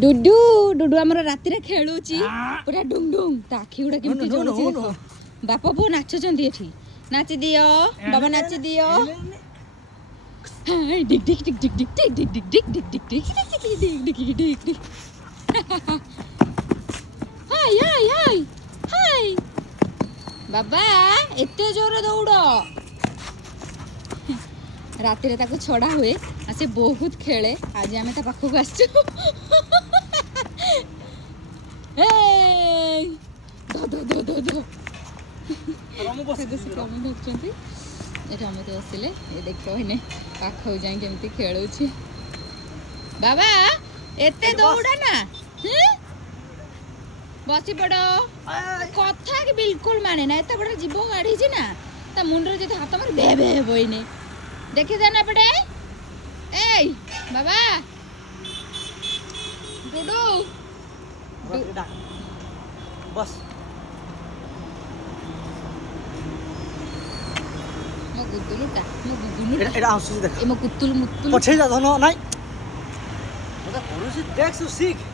डुडू डुडू आमर राति खेलुची पूरा डुंग डुंग ता आखि गुडा केमती जळुची देखो बापा पु नाचुचंती एठी नाची दियो बाबा नाची दियो हाय डिक डिक डिक डिक डिक डिक डिक डिक डिक डिक डिक डिक डिक डिक डिक डिक हाय हाय हाय हाय बाबा एते जोर दौड़ राति रे ताको छड़ा हुए आ से बहुत खेले आज आमे ता पाखु आसछु ए दो दो दो दो दो रामू बस दे रामू धरचंती ए रामू तो बसिले ए देखो इने पाखौ जाई केमती खेलुची बाबा एते दौड़ा ना बसी पड़ो कथा कि बिल्कुल माने ना एते बड़ा जीव गाड़ी छी ना ता मुंडर जे हाथ मार बे बे होइने देखि जाना पड़े ए बाबा डुडू बस मो गुदुलुटा मो गुदुलुटा एटा आसु देख ए मो कुतुल मुतुल पछे जा धन नाइ मते करूसी देख सु सीख